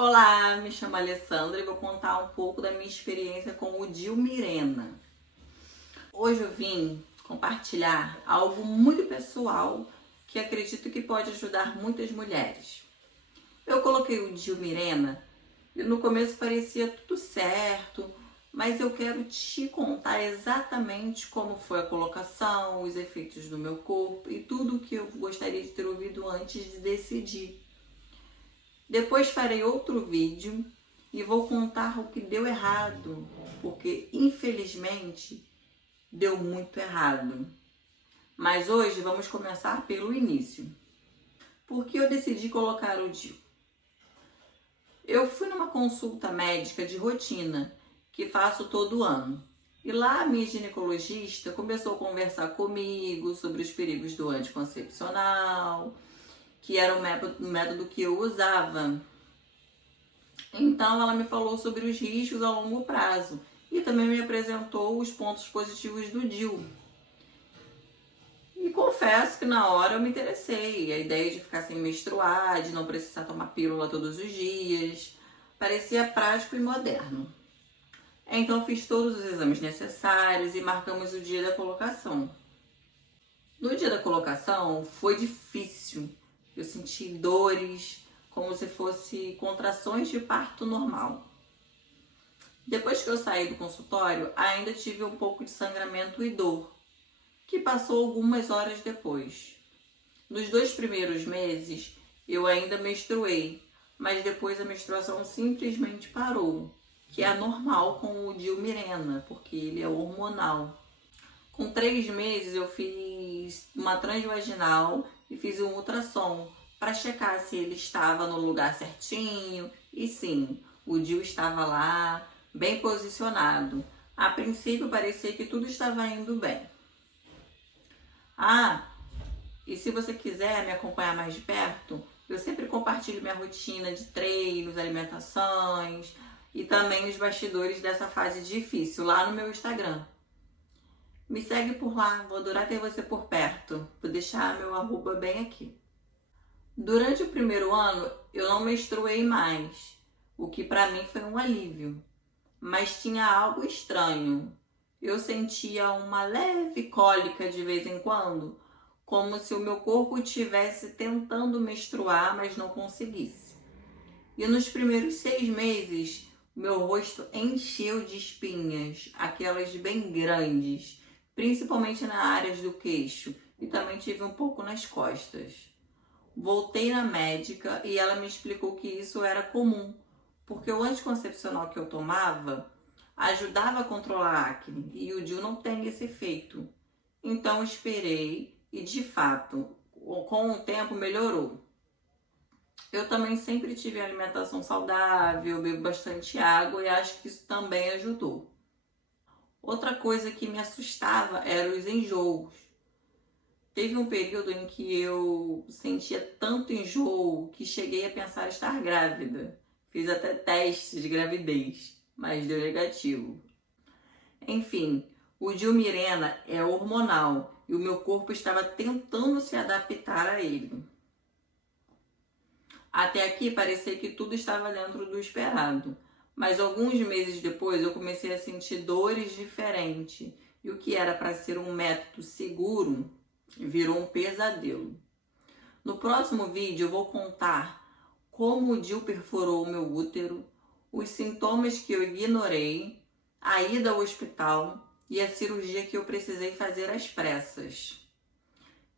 Olá, me chamo Alessandra e vou contar um pouco da minha experiência com o DIU Mirena. Hoje eu vim compartilhar algo muito pessoal que acredito que pode ajudar muitas mulheres. Eu coloquei o DIU Mirena e no começo parecia tudo certo, mas eu quero te contar exatamente como foi a colocação, os efeitos no meu corpo e tudo o que eu gostaria de ter ouvido antes de decidir. Depois farei outro vídeo e vou contar o que deu errado, porque infelizmente deu muito errado. Mas hoje vamos começar pelo início. Por que eu decidi colocar o DIU? Eu fui numa consulta médica de rotina que faço todo ano. E lá a minha ginecologista começou a conversar comigo sobre os perigos do anticoncepcional, que era o método que eu usava. Então ela me falou sobre os riscos a longo prazo e também me apresentou os pontos positivos do DIU. E confesso que na hora eu me interessei. A ideia de ficar sem menstruar, de não precisar tomar pílula todos os dias, parecia prático e moderno. Então fiz todos os exames necessários e marcamos o dia da colocação. No dia da colocação foi difícil. Eu senti dores, como se fosse contrações de parto normal. Depois que eu saí do consultório, ainda tive um pouco de sangramento e dor, que passou algumas horas depois. Nos 2 primeiros meses, eu ainda menstruei, mas depois a menstruação simplesmente parou, que é normal com o DIU Mirena, porque ele é hormonal. Com 3 meses eu fiz uma transvaginal e fiz um ultrassom para checar se ele estava no lugar certinho. E sim, o DIU estava lá, bem posicionado. A princípio parecia que tudo estava indo bem. E se você quiser me acompanhar mais de perto, eu sempre compartilho minha rotina de treinos, alimentações e também os bastidores dessa fase difícil lá no meu Instagram. Me segue por lá, vou adorar ter você por perto. Vou deixar meu arroba bem aqui. Durante o primeiro ano, eu não menstruei mais, o que para mim foi um alívio. Mas tinha algo estranho. Eu sentia uma leve cólica de vez em quando, como se o meu corpo estivesse tentando menstruar, mas não conseguisse. E nos primeiros 6 meses, meu rosto encheu de espinhas, aquelas bem grandes, principalmente nas áreas do queixo, e também tive um pouco nas costas. Voltei na médica e ela me explicou que isso era comum, porque o anticoncepcional que eu tomava ajudava a controlar a acne e o DIU não tem esse efeito. Então esperei e de fato, com o tempo melhorou. Eu também sempre tive alimentação saudável, bebo bastante água e acho que isso também ajudou. Outra coisa que me assustava eram os enjoos. Teve um período em que eu sentia tanto enjoo que cheguei a pensar estar grávida. Fiz até teste de gravidez, mas deu negativo. Enfim, o DIU Mirena é hormonal e o meu corpo estava tentando se adaptar a ele. Até aqui parecia que tudo estava dentro do esperado, mas alguns meses depois eu comecei a sentir dores diferentes e o que era para ser um método seguro virou um pesadelo. No próximo vídeo eu vou contar como o DIU perfurou o meu útero, os sintomas que eu ignorei, a ida ao hospital e a cirurgia que eu precisei fazer às pressas.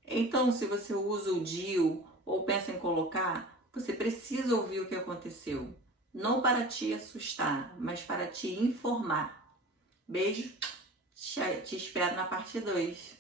Então, se você usa o DIU ou pensa em colocar, você precisa ouvir o que aconteceu. Não para te assustar, mas para te informar. Beijo, te espero na parte 2.